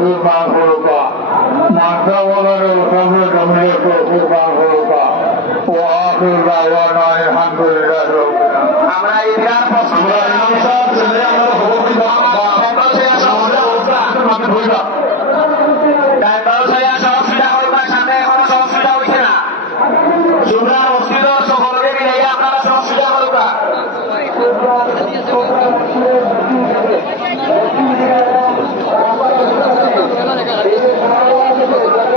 জমিলে তরফির মান করবা মাদ্রাওয়ালার সঙ্গে জমিলে তরফির মান করবা ও আখির দাওয়ানা আলহামদুলিল্লাহ রাব্বিল